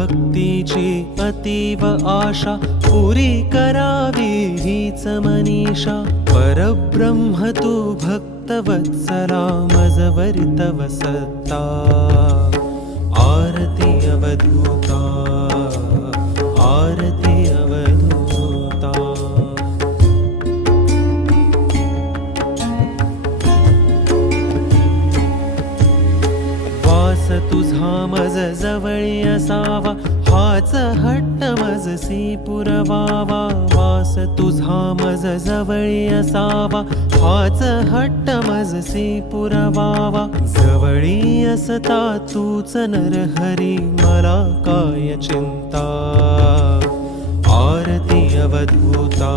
भक्तीची अतीव आशा पुरी करावी हीच मनीषा परब्रह्म तू भक्तवत्सला मजवरी तव सत्ता आरती अवधूता आरती अवधूता वास तुझा मज जवळी असावा हाच हट्ट मजसी पुरवावा वास तुझा मज जवळी असावा हाच हट्ट मजसी पुरवावा जवळी असता तूच नरहरी मला काय चिंता आरती अवधूता